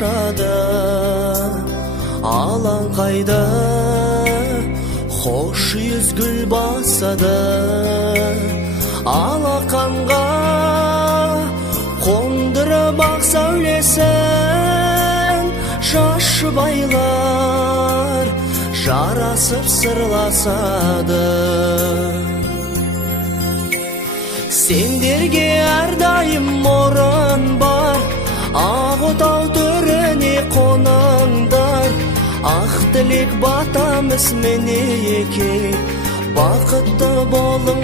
жашады. Алаңқайда хош yüz gül басады. Алақанға қондырып ақ сәулесін, жас жұбайлар жарасып сырласады. Сендерге әрдайым орын бар, ақ отау төріне қоныңдар. Ақ тілек батамыз мінеке, бақытты болың